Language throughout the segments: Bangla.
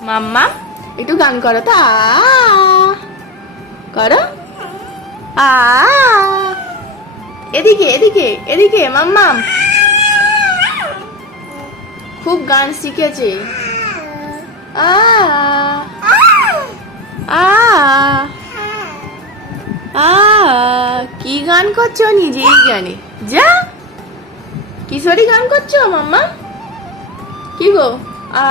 মাম্মা? একটু গান করো তো, আ, করো। আ, এদিকে এদিকে এদিকে মাম্মাম খুব গান শিখেছে। আ আ আ, কি গান করছ নিজেই জানে। যা, কিশোরী গান করছ মাম্মা? কি গো? আ।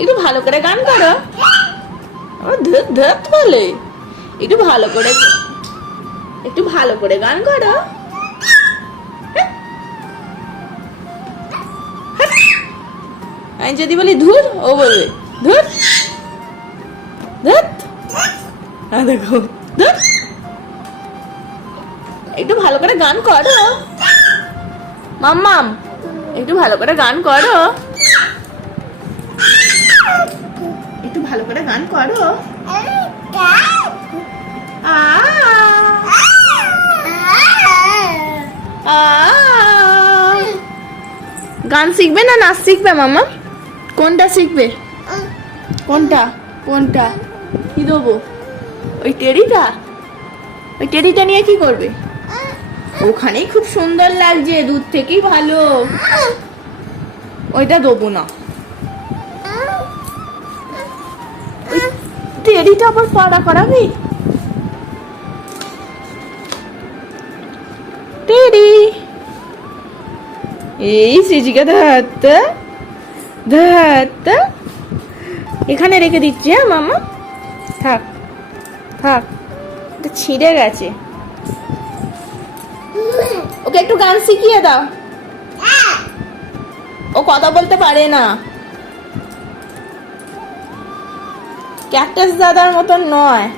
একটু ভালো করে গান করো। ধুত ধুত বলে। একটু ভালো করে একটু ভালো করে গান করো। আমি যদি বলি ধুর, ও বলবে, ধুর। ধুত হ্যাঁ দেখো, ধুর। একটু ভালো করে গান করো। মাম্মাম একটু ভালো করে গান করো। একটু ভালো করে গান করো। গান শিখবে না নাচ শিখবে মামা? কোনটা শিখবে? কোনটা? কোনটা? কি দেবো? ওই টেরিটা? ওই টেরিটা নিয়ে কি করবে? ওখানেই খুব সুন্দর লাগছে দূর থেকেই ভালো। ওইটা দেবো না। টেরিটা আবার পাড়া করাবি টেরি এই সৃজিকা ধরত ধরত এখানে রেখে দিচ্ছি হ্যাঁ মামা? থাক থাক। ছিঁড়ে গেছে। ওকে একটু গান শিখিয়ে দাও। ও কথা বলতে পারে না। ক্যাকটাস দাদার মতন নয়।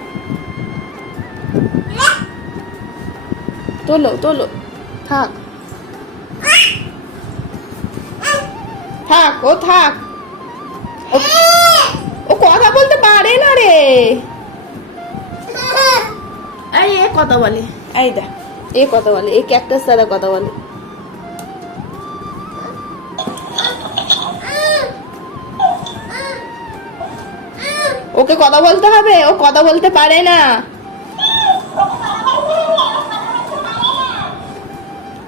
তোলো তোলো। থাক। থাক ও থাক। ও- কথা বলতে পারে না রে। কথা বলে। এই দেখ। এ কথা বলে এই ক্যাকটাস দাদা কথা বলে। ওকে কথা বলতে হবে, ও কথা বলতে পারে না।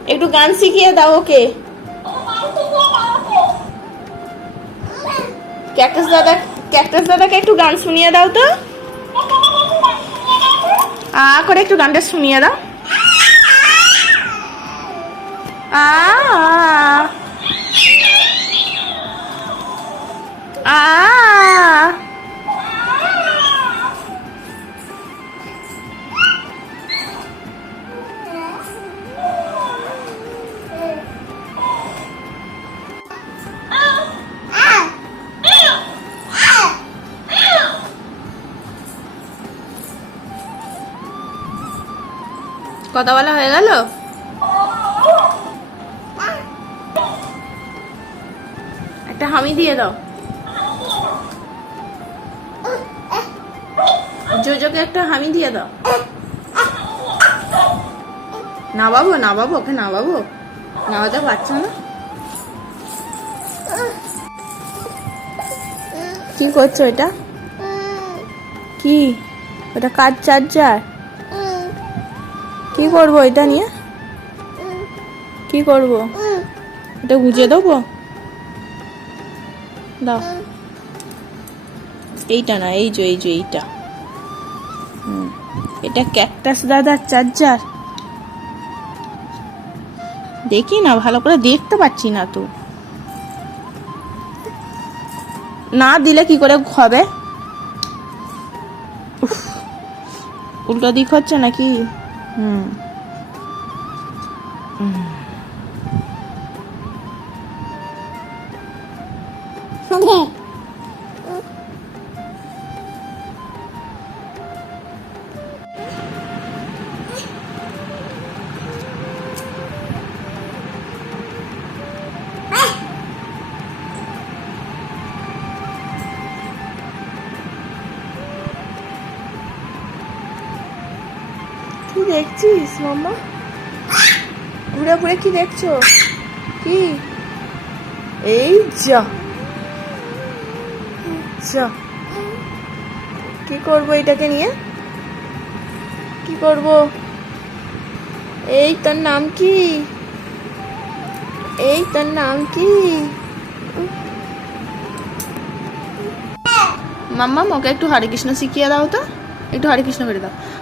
একটু গান শিখিয়ে দাও ওকে। ক্যাকটাস দাদা ক্যাকটাস দাদাকে একটু গান শুনিয়ে দাও তো। আ, করে একটু গানটা শুনিয়ে দাও। আ আ কথা বলা হয়ে গেল একটা হামি দিয়ে দাও। জোজোকে একটা হামি দিয়ে দাও। না বাবু না বাবু ওকে না বাবু নাওয়াতে পারছ না? কি করছ এটা? কি? ওটা কার চার্জার? কি করব এটা নিয়ে? কি করব? এটা গুজে দেবো? দাও। এইটা না, এই যে এই যে, এইটা। এটা ক্যাকটাস দাদার চার্জার দেখি না, ভালো করে দেখতে পাচ্ছি না তো। না দিলে কি করে হবে? উল্টো দিক হচ্ছে নাকি? হুম। দেখছিস, মাম্মা? ঘুরে ঘুরে কি দেখছ? কি? এই যা। যা। কি করব এটাকে নিয়ে? কি করব? এই তোর নাম কি? এই তোর নাম কি? মাম্মা ওকে একটু হরে কৃষ্ণ শিখিয়ে দাও তো। একটু হরে কৃষ্ণ করে দাও।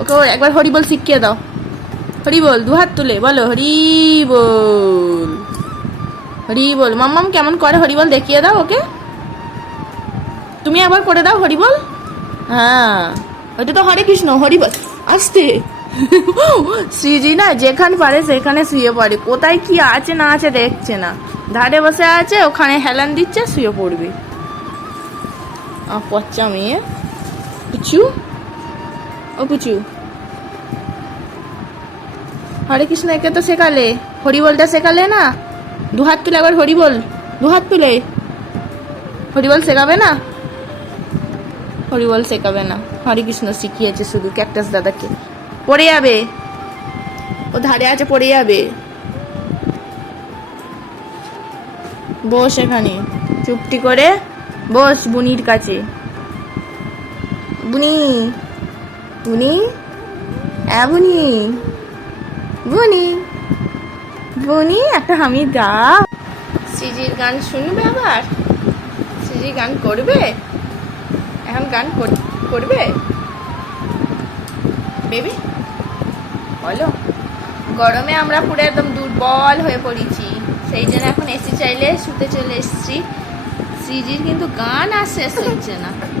ওকে ওর একবার হরি বল শিখিয়ে দাও। হরি বল, দু হাত তুলে, বলো, হরি বল। হরি বল, মাম্মাম কেমন করে হরি বল দেখিয়ে দাও ওকে। তুমি একবার করে দাও হরি বল। হ্যাঁ ওইটা তো হরে কৃষ্ণ, হরি বল, আসতে। শ্রীজি না, যেখানে পারে সেখানে শুয়ে পড়ে। কোথায় কি আছে না আছে দেখছে না। ধারে বসে আছে, ওখানে হেলান দিচ্ছে, শুয়ে পড়বে। আ, পচ্চা মেয়ে পুচু ও হরে কৃষ্ণ, একে তো শেখালে। হরিবলটা শেখালে না? দু হাত তুলে একবার হরিবল দু হাত তুলে। হরিবল শেখাবে না? হরিবল শেখাবে না। হরে কৃষ্ণ শিখিয়েছে শুধু ক্যাকটাস দাদাকে। পড়ে যাবে। ও ধারে আছে, পড়ে যাবে। বস এখানে। চুপটি করে বস বুনির কাছে। বুনি। বুনি হ্যাঁ বুনি। বুনি। বুনি একটা হামি দাও। সিজির গান শুনবে আবার? সিজি গান করবে? এখন গান কর- করবে? বেবি, বলো। গরমে আমরা পুরো একদম দুর্বল হয়ে পড়েছি। সেই জন্য এখন এসি চাইলে শুতে চলে এসেছি। সিজির কিন্তু গান আর শেষ হচ্ছে না।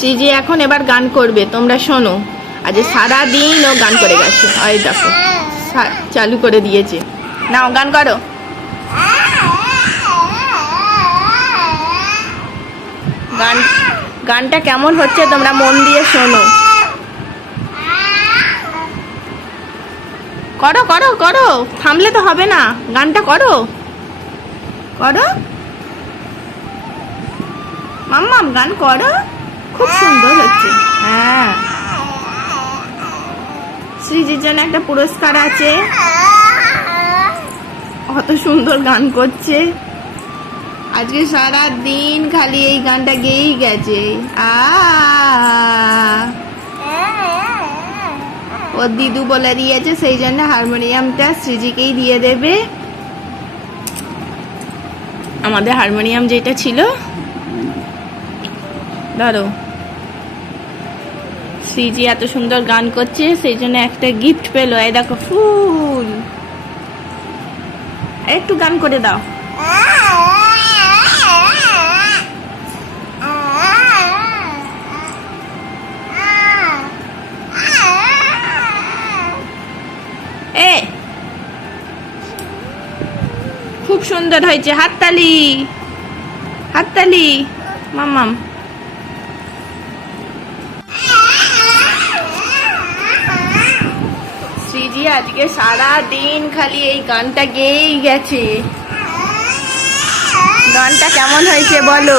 সিজি এখন এবার গান করবে, তোমরা শোনো। আজ সারা দিন ও গান করে গেছে। ওই দেখো চালু করে দিয়েছে। নাও, গান করো। গান, গানটা কেমন হচ্ছে তোমরা মন দিয়ে শোনো। করো করো করো। থামলে তো হবে না। গানটা করো। করো। মাম্মাম, গান করো। খুব সুন্দর হচ্ছে। হ্যাঁ। শ্রীজির জন্য একটা পুরস্কার আছে। কত সুন্দর গান করছে। আজকে সারা দিন খালি এই গানটা গেয়েই গেছে। আ। ওর দিদু বলে দিয়েছে, সেই জন্য হারমোনিয়ামটা সৃজিকেই দিয়ে দেবে। আমাদের হারমোনিয়াম যেটা ছিল, ধরো। শ্রীজি এত সুন্দর গান করছে, সেই জন্য একটা গিফট পেল। এই দেখো, ফুল। একটু গান করে দাও। এ খুব সুন্দর হয়েছে। হাততালি। হাততালি। মাম্মাম শ্রীজি আজকে সারা দিন খালি এই গানটা গেয়েই গেছে। গানটা কেমন হয়েছে বলো?